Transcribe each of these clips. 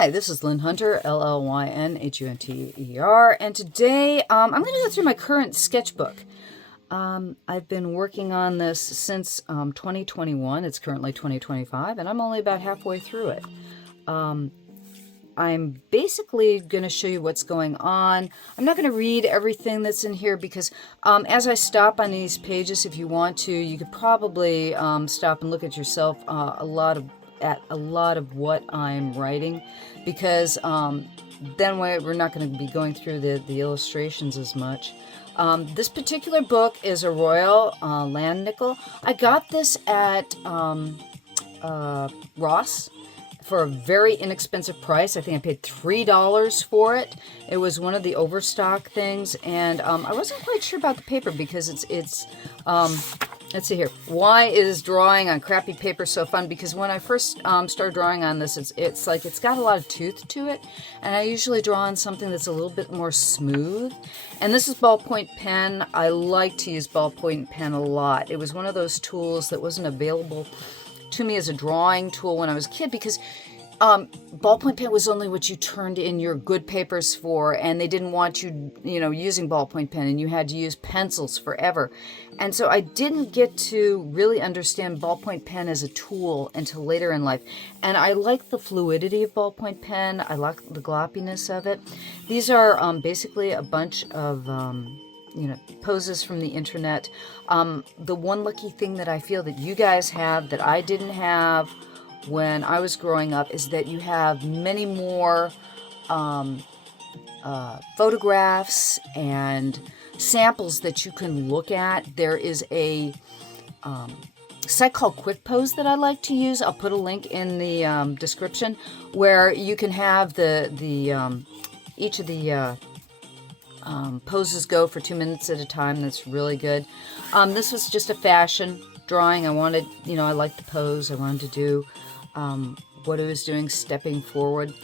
Hi, this is Llyn Hunter, Llynhunter, and today I'm going to go through my current sketchbook. I've been working on this since 2021. It's currently 2025, and I'm only about halfway through it. I'm basically going to show you what's going on. I'm not going to read everything that's in here because as I stop on these pages, if you want to, you could probably stop and look at yourself a lot of what I'm writing, because then we're not going to be going through the illustrations as much. This particular book is a Royal Land Nickel. I got this at Ross for a very inexpensive price. I think I paid $3 for it. It was one of the overstock things, and I wasn't quite sure about the paper because it's let's see here. Why is drawing on crappy paper so fun? Because when I first started drawing on this, it's like it's got a lot of tooth to it, and I usually draw on something that's a little bit more smooth. And this is ballpoint pen. I like to use ballpoint pen a lot. It was one of those tools that wasn't available to me as a drawing tool when I was a kid, because ballpoint pen was only what you turned in your good papers for, and they didn't want you, using ballpoint pen, and you had to use pencils forever. And so I didn't get to really understand ballpoint pen as a tool until later in life. And I like the fluidity of ballpoint pen. I like the gloppiness of it. These are basically a bunch of poses from the internet. The one lucky thing that I feel that you guys have that I didn't have when I was growing up is that you have many more photographs and samples that you can look at. There is a site called Quick Pose that I like to use. I'll put a link in the description, where you can have each of the poses go for 2 minutes at a time. That's really good. This was just a fashion drawing. I wanted, I liked the pose. I wanted to do what I was doing, stepping forward.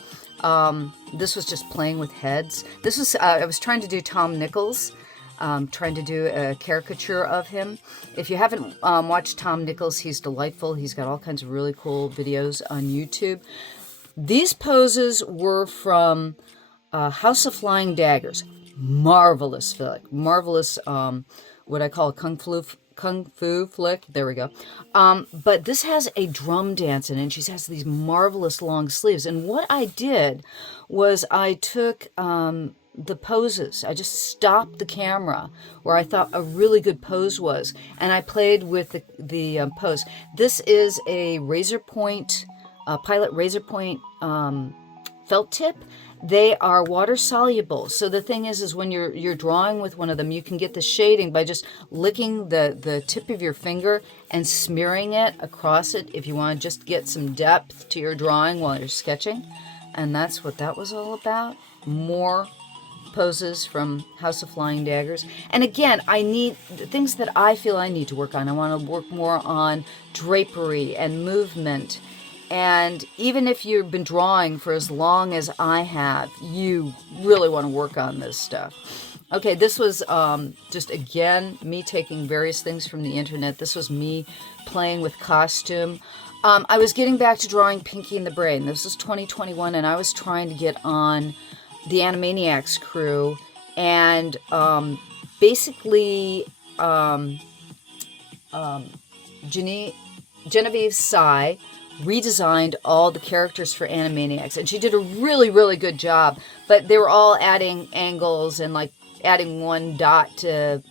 This was just playing with heads. This was, I was trying to do Tom Nichols, trying to do a caricature of him. If you haven't watched Tom Nichols, he's delightful. He's got all kinds of really cool videos on YouTube. These poses were from House of Flying Daggers. Marvelous flick. Marvelous, what I call a kung fu flick. There we go. But this has a drum dance in it, and she has these marvelous long sleeves. And what I did was I took the poses. I just stopped the camera where I thought a really good pose was, and I played with the pose. This is a razor point, Pilot razor point felt tip. They are water soluble. So the thing is when you're drawing with one of them, you can get the shading by just licking the tip of your finger and smearing it across it if you want to just get some depth to your drawing while you're sketching. And that's what that was all about. More poses from House of Flying Daggers. And again, I need the things that I feel I need to work on. I want to work more on drapery and movement. And even if you've been drawing for as long as I have, you really want to work on this stuff. Okay, this was just, again, me taking various things from the internet. This was me playing with costume. I was getting back to drawing Pinky and the Brain. This was 2021, and I was trying to get on the Animaniacs crew. And basically, Genevieve Sy redesigned all the characters for Animaniacs, and she did a really, really good job. But they were all adding angles and like adding one dot to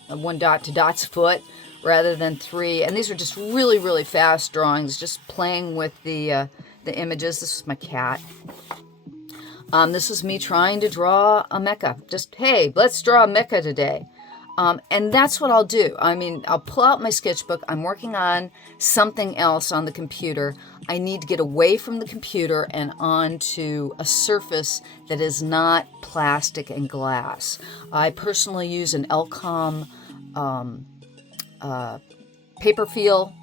Dot's foot rather than 3. And these were just really, really fast drawings, just playing with the images. This is my cat. This is me trying to draw a mecha. Just, hey, let's draw a mecha today. And that's what I'll do. I mean, I'll pull out my sketchbook. I'm working on something else on the computer. I need to get away from the computer and onto a surface that is not plastic and glass. I personally use an Elcom paper feel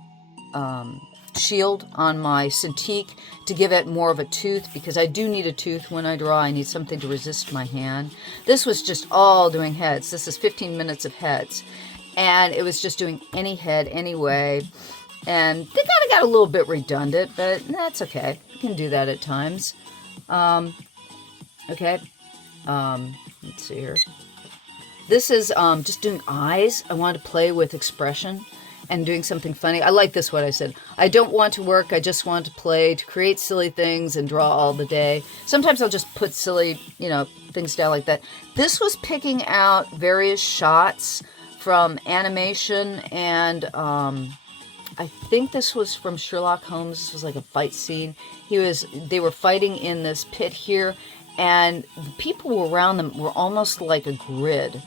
shield on my Cintiq to give it more of a tooth, because I do need a tooth when I draw. I need something to resist my hand. This was just all doing heads. This is 15 minutes of heads, and it was just doing any head anyway. And they kind of got a little bit redundant, but that's okay. You can do that at times. Okay. Let's see here. This is just doing eyes. I wanted to play with expression and doing something funny. I like this, what I said. I don't want to work. I just want to play, to create silly things and draw all the day. Sometimes I'll just put silly, things down like that. This was picking out various shots from animation, and I think this was from Sherlock Holmes. This was like a fight scene. They were fighting in this pit here, and the people around them were almost like a grid.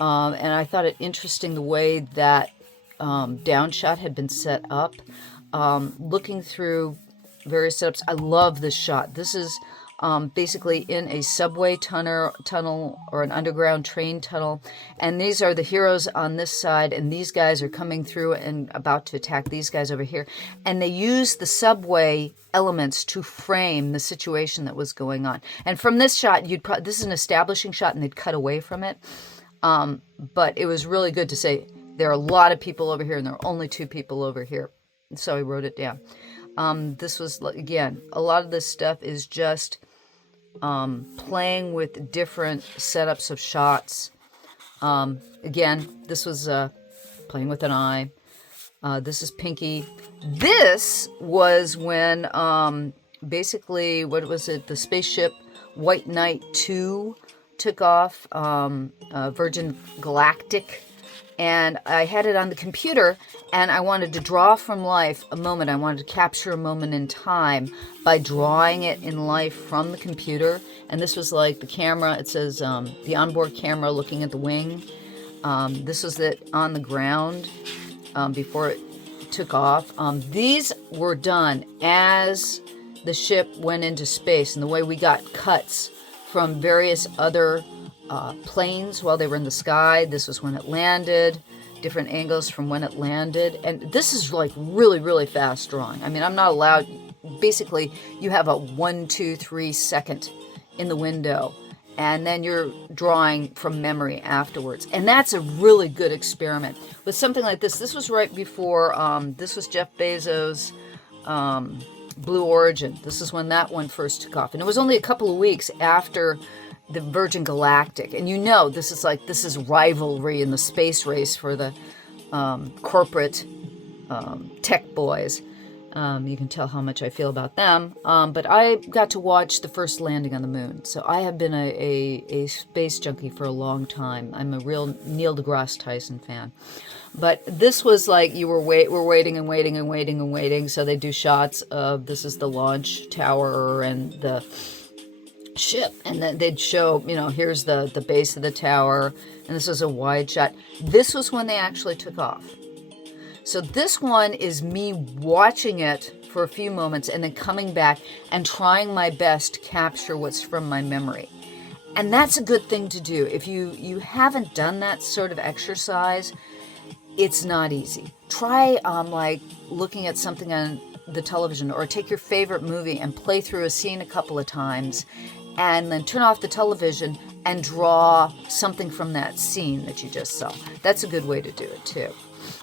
And I thought it interesting the way that downshot had been set up. Looking through various setups, I love this shot. This is basically in a subway tunnel or an underground train tunnel, and these are the heroes on this side, and these guys are coming through and about to attack these guys over here, and they use the subway elements to frame the situation that was going on. And from this shot, this is an establishing shot, and they'd cut away from it, but it was really good to say there are a lot of people over here and there are only 2 people over here. So I wrote it down. This was, again, a lot of this stuff is just playing with different setups of shots. Again, this was playing with an eye. This is Pinky. This was when basically, what was it? The spaceship White Knight 2 took off, Virgin Galactic. And I had it on the computer, and I wanted to draw from life a moment. I wanted to capture a moment in time by drawing it in life from the computer. And this was like the camera. It says the onboard camera looking at the wing. This was it on the ground before it took off. These were done as the ship went into space, and the way we got cuts from various other planes while they were in the sky. This was when it landed, different angles from when it landed. And this is like really, really fast drawing. I mean, I'm not allowed, basically, you have a 1, 2, 3 second in the window, and then you're drawing from memory afterwards. And that's a really good experiment. With something like this, this was right before, this was Jeff Bezos' Blue Origin. This is when that one first took off. And it was only a couple of weeks after the Virgin Galactic, and this is rivalry in the space race for the corporate tech boys. You can tell how much I feel about them. But I got to watch the first landing on the moon, so I have been a space junkie for a long time. I'm a real Neil deGrasse Tyson fan. But this was like we're waiting and waiting and waiting and waiting. So they do shots of, this is the launch tower and the ship, and then they'd show, here's the base of the tower, and this was a wide shot. This was when they actually took off. So this one is me watching it for a few moments and then coming back and trying my best to capture what's from my memory. And that's a good thing to do. If you haven't done that sort of exercise, it's not easy. Try like looking at something on the television, or take your favorite movie and play through a scene a couple of times, and then turn off the television and draw something from that scene that you just saw. That's a good way to do it too.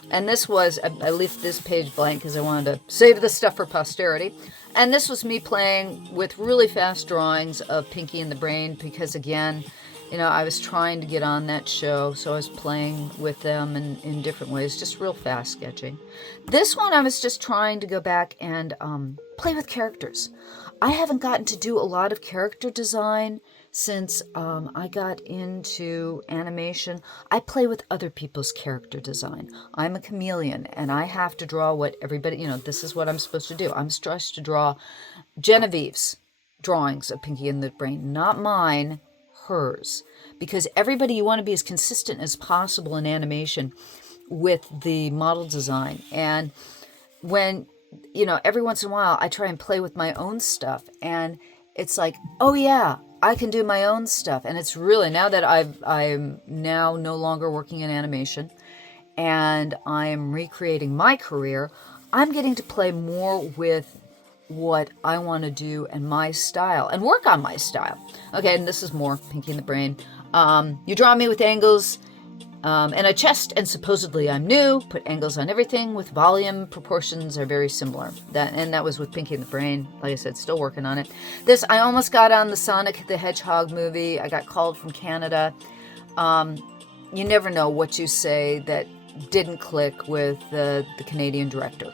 And this was, I left this page blank because I wanted to save this stuff for posterity. And this was me playing with really fast drawings of Pinky and the Brain, because again, I was trying to get on that show, so I was playing with them in different ways, just real fast sketching. This one, I was just trying to go back and play with characters. I haven't gotten to do a lot of character design since I got into animation. I play with other people's character design. I'm a chameleon, and I have to draw what everybody, this is what I'm supposed to do. I'm supposed to draw Genevieve's drawings of Pinky and the Brain, not mine, hers. Because everybody, you want to be as consistent as possible in animation with the model design. And when, every once in a while, I try and play with my own stuff, and it's like, oh yeah, I can do my own stuff. And it's really, now that I'm now no longer working in animation and I'm recreating my career, I'm getting to play more with what I want to do and my style, and work on my style. Okay, and this is more Pinky and the Brain. You draw me with angles, And a chest, and supposedly I'm new, put angles on everything with volume, proportions are very similar. That was with Pinky and the Brain. Like I said, still working on it. This, I almost got on the Sonic the Hedgehog movie. I got called from Canada. You never know what you say that didn't click with the Canadian director.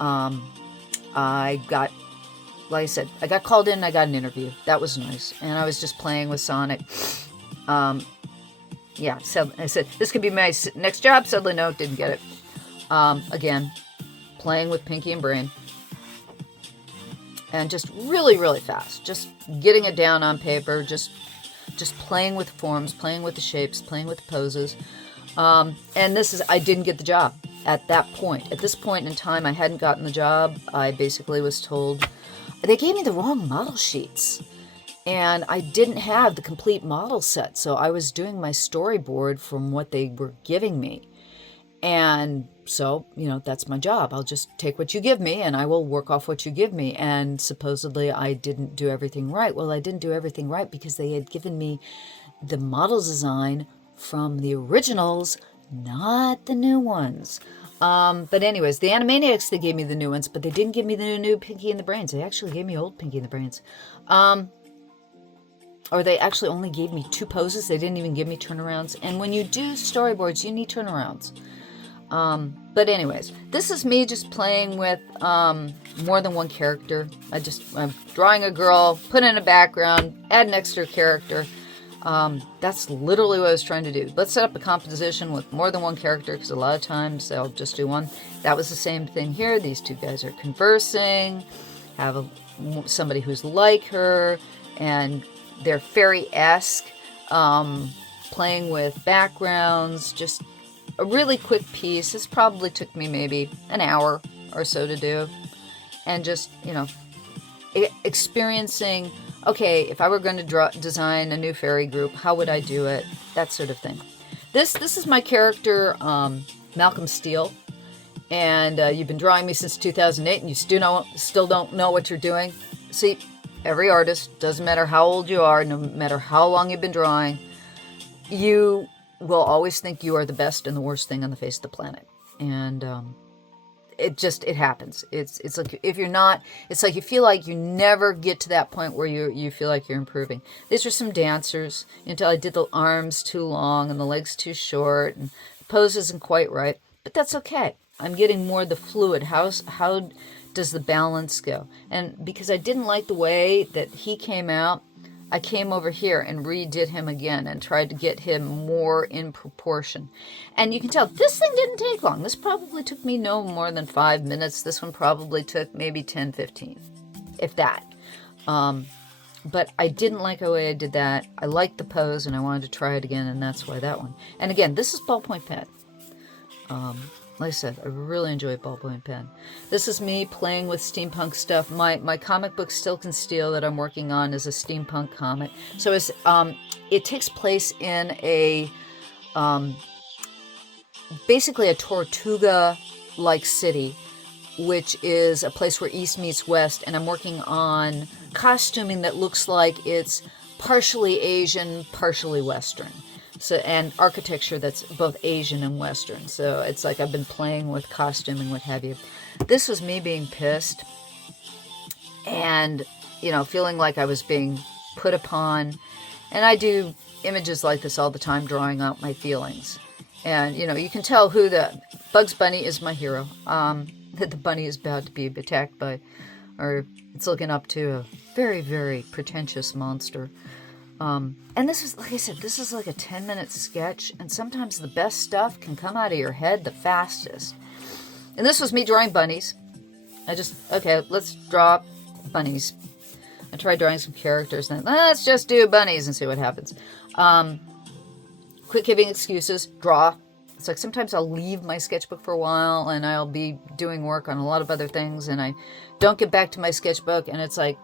I got, like I said, I got called in and I got an interview. That was nice. And I was just playing with Sonic. Yeah, so I said, this could be my next job. Suddenly, no, didn't get it. Again, playing with Pinky and Brain. And just really, really fast. Just getting it down on paper. Just playing with forms, playing with the shapes, playing with the poses. And I didn't get the job at that point. At this point in time, I hadn't gotten the job. I basically was told, they gave me the wrong model sheets. And I didn't have the complete model set, so I was doing my storyboard from what they were giving me. And so, that's my job. I'll just take what you give me, and I will work off what you give me. And supposedly I didn't do everything right. Well, I didn't do everything right because they had given me the model design from the originals, not the new ones. But anyways, the Animaniacs, they gave me the new ones, but they didn't give me the new Pinky and the Brains. They actually gave me old Pinky and the Brains. Or they actually only gave me 2 poses. They didn't even give me turnarounds. And when you do storyboards, you need turnarounds. But anyways, this is me just playing with more than one character. I'm drawing a girl, put in a background, add an extra character. That's literally what I was trying to do. Let's set up a composition with more than one character, because a lot of times they'll just do one. That was the same thing here. These 2 guys are conversing, have somebody who's like her, and they're fairy-esque, playing with backgrounds, just a really quick piece. This probably took me maybe an hour or so to do. And just, experiencing, okay, if I were going to design a new fairy group, how would I do it? That sort of thing. This is my character, Malcolm Steele. And you've been drawing me since 2008, and you still don't know what you're doing. See, every artist, doesn't matter how old you are, no matter how long you've been drawing, you will always think you are the best and the worst thing on the face of the planet. And it happens. It's like if you're not, it's like you feel like you never get to that point where you feel like you're improving. These are some dancers. Until I did the arms too long and the legs too short, and the pose isn't quite right. But that's okay. I'm getting more the fluid. How does the balance go? And because I didn't like the way that he came out, I came over here and redid him again and tried to get him more in proportion. And you can tell this thing didn't take long. This probably took me no more than 5 minutes. This one probably took maybe 10, 15, if that. But I didn't like the way I did that. I liked the pose and I wanted to try it again, and that's why that one. And again, this is ballpoint pen. Like I said, I really enjoy ballpoint pen. This is me playing with steampunk stuff. My comic book Silk and Steel that I'm working on is a steampunk comic. So it takes place in a basically a Tortuga-like city, which is a place where East meets West, and I'm working on costuming that looks like it's partially Asian, partially Western. So, and architecture that's both Asian and Western. So it's like I've been playing with costuming, what have you. This was me being pissed and, feeling like I was being put upon. And I do images like this all the time, drawing out my feelings. And, you can tell who Bugs Bunny is my hero. That the bunny is about to be attacked by, or it's looking up to a very, very pretentious monster. And this is, like I said, this is like a 10-minute sketch, and sometimes the best stuff can come out of your head the fastest. And this was me drawing bunnies. Okay, let's draw bunnies. I tried drawing some characters, and then let's just do bunnies and see what happens. Quit giving excuses, draw. It's like sometimes I'll leave my sketchbook for a while, and I'll be doing work on a lot of other things, and I don't get back to my sketchbook, and it's like,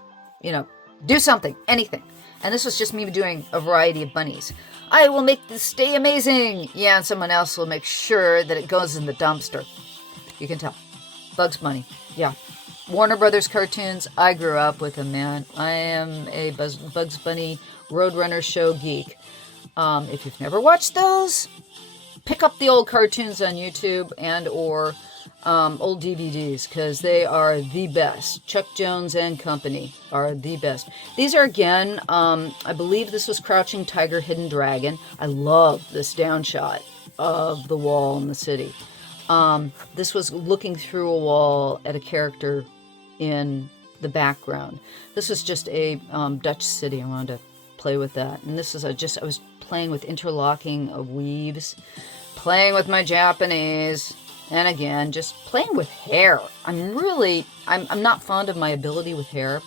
do something, anything. And this was just me doing a variety of bunnies. I will make this day amazing. Yeah, and someone else will make sure that it goes in the dumpster. You can tell. Bugs Bunny. Yeah. Warner Brothers cartoons. I grew up with them, man. I am a Bugs Bunny Roadrunner show geek. If you've never watched those, pick up the old cartoons on YouTube and or old DVDs, because they are the best. Chuck Jones and Company are the best. These are, again, I believe this was Crouching Tiger, Hidden Dragon. I love this down shot of the wall in the city. This was looking through a wall at a character in the background. This was just a Dutch city. I wanted to play with that. And this is I was playing with interlocking of weaves, playing with my Japanese. And again, just playing with hair. I'm not fond of my ability with hair.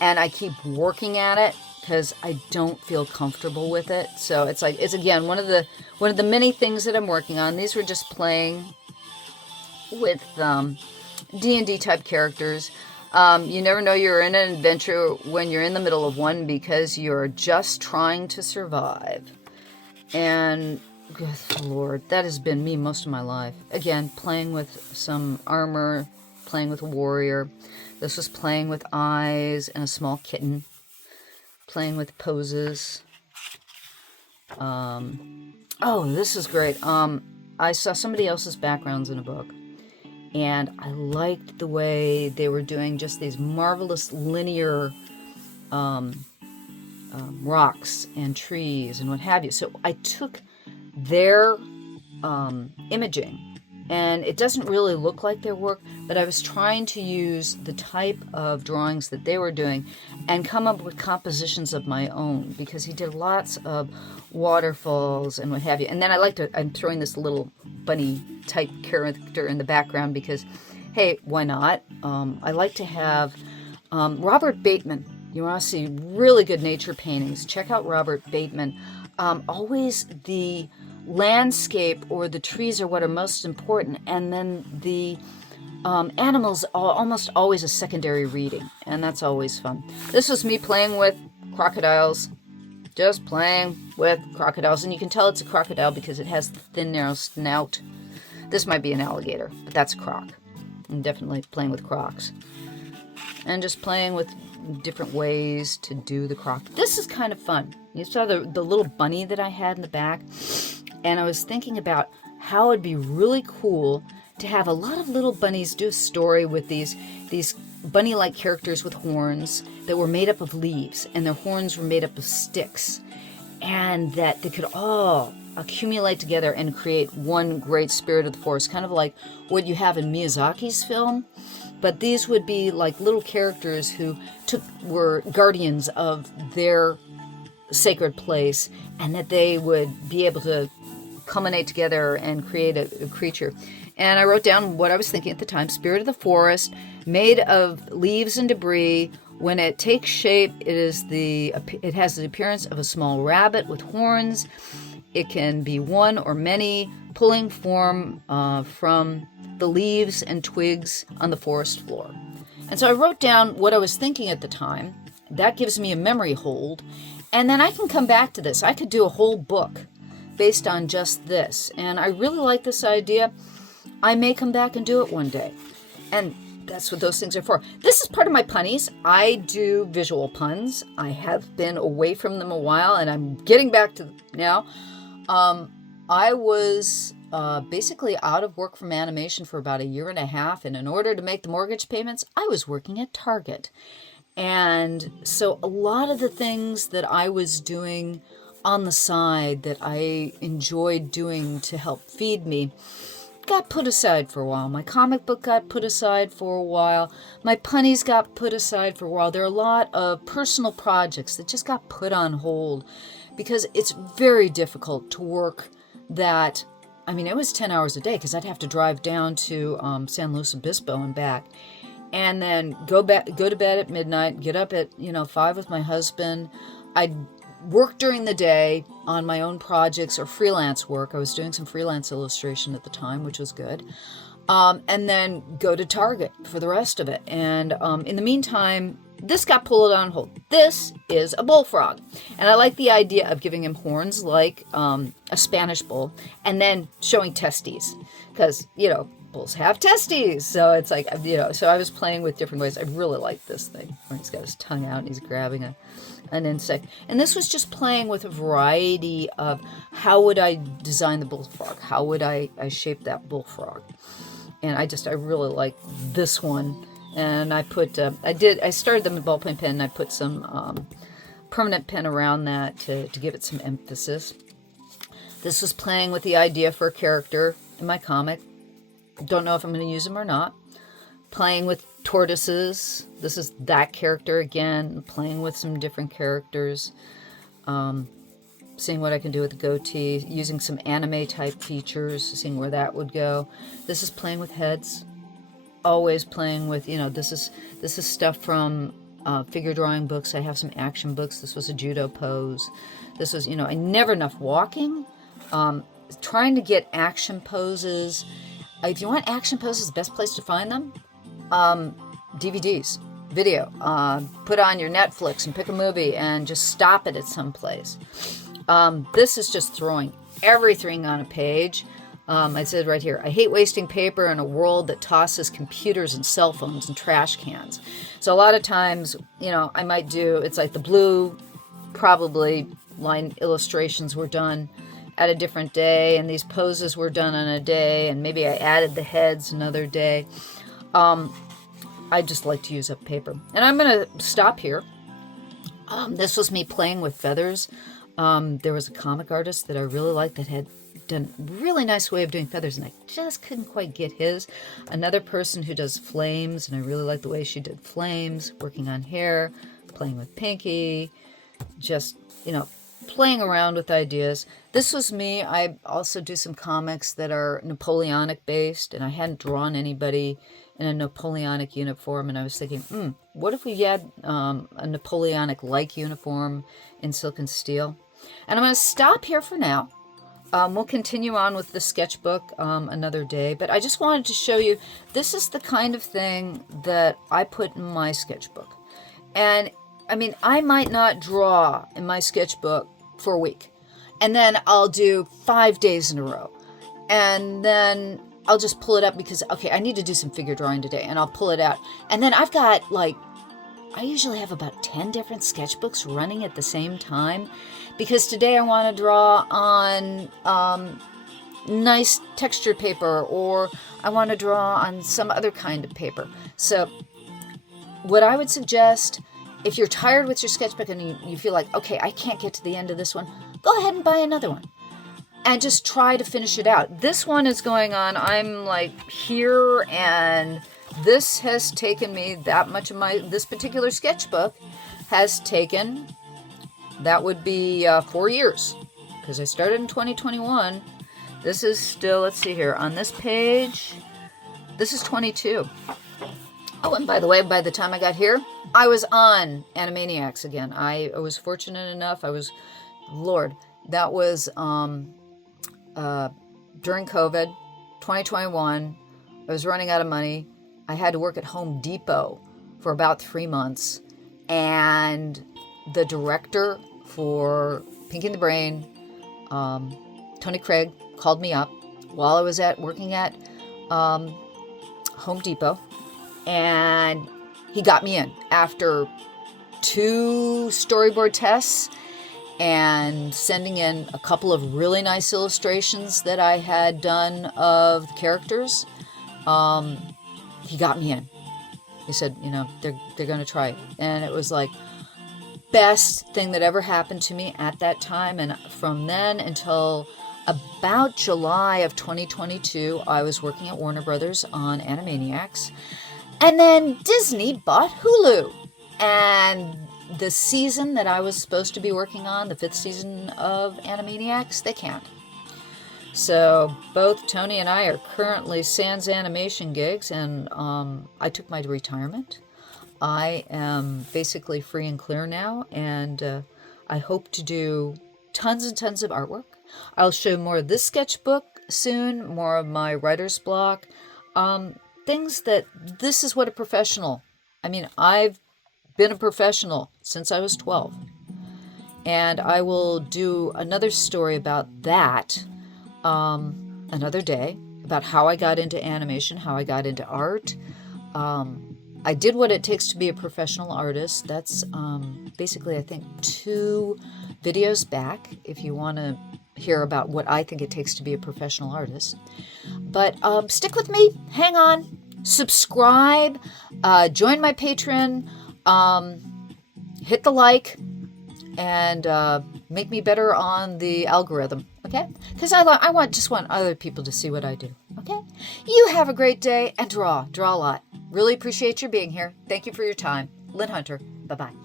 And I keep working at it because I don't feel comfortable with it. So it's again, one of the many things that I'm working on. These were just playing with D&D type characters. You never know you're in an adventure when you're in the middle of one, because you're just trying to survive. And good Lord, that has been me most of my life. Again, playing with some armor, playing with a warrior. This was playing with eyes and a small kitten. Playing with poses. Oh, this is great. I saw somebody else's backgrounds in a book, and I liked the way they were doing just these marvelous linear rocks and trees and what have you. So I took their imaging, and it doesn't really look like their work, but I was trying to use the type of drawings that they were doing and come up with compositions of my own, because he did lots of waterfalls and what have you. And then I'm throwing this little bunny type character in the background because, hey, why not? I like to have Robert Bateman. You want to see really good nature paintings, check out Robert Bateman. Always the landscape or the trees are what are most important, and then the animals are almost always a secondary reading, and that's always fun. This was me playing with crocodiles, just playing with crocodiles, and you can tell it's a crocodile because it has the thin, narrow snout. This might be an alligator, but that's a croc. I'm definitely playing with crocs. And just playing with different ways to do the croc. This is kind of fun. You saw the little bunny that I had in the back, and I was thinking about how it'd be really cool to have a lot of little bunnies do a story with these bunny-like characters with horns that were made up of leaves, and their horns were made up of sticks, and that they could all accumulate together and create one great spirit of the forest, kind of like what you have in Miyazaki's film. But these would be like little characters who were guardians of their sacred place, and that they would be able to culminate together and create a creature. And I wrote down what I was thinking at the time. Spirit of the forest, made of leaves and debris. When it takes shape, it has the appearance of a small rabbit with horns. It can be one or many, pulling form from the leaves and twigs on the forest floor. And so I wrote down what I was thinking at the time. That gives me a memory hold. And then I can come back to this. I could do a whole book based on just this. And I really like this idea. I may come back and do it one day. And that's what those things are for. This is part of my punnies. I do visual puns. I have been away from them a while, and I'm getting back to them now. I was basically out of work from animation for about 1.5 years, and in order to make the mortgage payments, I was working at Target. And so a lot of the things that I was doing on the side that I enjoyed doing to help feed me got put aside for a while. My comic book got put aside for a while. My punnies got put aside for a while. There are a lot of personal projects that just got put on hold because it's very difficult to work that. I mean, it was 10 hours a day because I'd have to drive down to San Luis Obispo and back, and then go to bed at midnight, get up at 5 with my husband. I'd work during the day on my own projects or freelance work. I was doing some freelance illustration at the time, which was good. And then go to Target for the rest of it. And in the meantime, this got pulled on hold. This is a bullfrog. And I like the idea of giving him horns like a Spanish bull and then showing testes. Because, bulls have testes. So it's like, you know, so I was playing with different ways. I really like this thing where he's got his tongue out and he's grabbing an insect. And this was just playing with a variety of how would I design the bullfrog? How would I shape that bullfrog? And I really like this one. And I put, I started them with ballpoint pen and I put some permanent pen around that to give it some emphasis. This was playing with the idea for a character in my comic. Don't know if I'm going to use them or not. Playing with tortoises. This is that character again. Playing with some different characters. Seeing what I can do with the goatee. Using some anime type features. Seeing where that would go. This is playing with heads. Always playing with, you know, this is stuff from figure drawing books. I have some action books. This was a judo pose. This was, you know, I never enough walking. Trying to get action poses. If you want action poses, the best place to find them, DVDs, video. Put on your Netflix and pick a movie and just stop it at some place. This is just throwing everything on a page. I said right here, I hate wasting paper in a world that tosses computers and cell phones and trash cans. So a lot of times, you know, I might do, it's like the blue, probably line illustrations were done at a different day, and these poses were done on a day, and maybe I added the heads another day. I just like to use up paper. And I'm going to stop here. This was me playing with feathers. There was a comic artist that I really liked that had done a really nice way of doing feathers, and I just couldn't quite get his. Another person who does flames, and I really like the way she did flames, working on hair, playing with Pinky, just, you know, playing around with ideas. This was me. I also do some comics that are Napoleonic based, and I hadn't drawn anybody in a Napoleonic uniform, and I was thinking, what if we had a Napoleonic-like uniform in Silk and Steel? And I'm going to stop here for now. We'll continue on with the sketchbook another day, but I just wanted to show you, this is the kind of thing that I put in my sketchbook. And I mean, I might not draw in my sketchbook for a week, and then I'll do 5 days in a row, and then I'll just pull it up because, okay, I need to do some figure drawing today, and I'll pull it out. And then I've got, like, I usually have about 10 different sketchbooks running at the same time, because today I want to draw on nice textured paper, or I want to draw on some other kind of paper. So what I would suggest, if you're tired with your sketchbook and you feel like, okay, I can't get to the end of this one, go ahead and buy another one and just try to finish it out. This one is going on, I'm like here, and this has taken me that much of this particular sketchbook has taken, that would be 4 years, because I started in 2021. This is still, let's see here, on this page, this is 22. Oh, and by the way, by the time I got here, I was on Animaniacs again. I was fortunate enough. Lord, that was during COVID, 2021. I was running out of money. I had to work at Home Depot for about 3 months. And the director for Pinky and the Brain, Tony Craig, called me up while I was working at Home Depot. And he got me in after 2 storyboard tests and sending in a couple of really nice illustrations that I had done of the characters. He got me in. He said, you know, they're going to try it. And it was like best thing that ever happened to me at that time. And from then until about July of 2022, I was working at Warner Brothers on Animaniacs. And then Disney bought Hulu. And the season that I was supposed to be working on, the 5th season of Animaniacs, they can't. So both Tony and I are currently sans animation gigs, and I took my retirement. I am basically free and clear now, and I hope to do tons and tons of artwork. I'll show more of this sketchbook soon, more of my writer's block. Things that, this is what a professional, I mean, I've been a professional since I was 12. And I will do another story about that another day. about how I got into animation, how I got into art. I did what it takes to be a professional artist. That's basically, I think, 2 videos back, if you want to hear about what I think it takes to be a professional artist. But stick with me, hang on, subscribe, join my Patreon, hit the like, and make me better on the algorithm, okay? Because I just want other people to see what I do, okay? You have a great day, and draw a lot. Really appreciate your being here. Thank you for your time. Llyn Hunter. Bye-bye.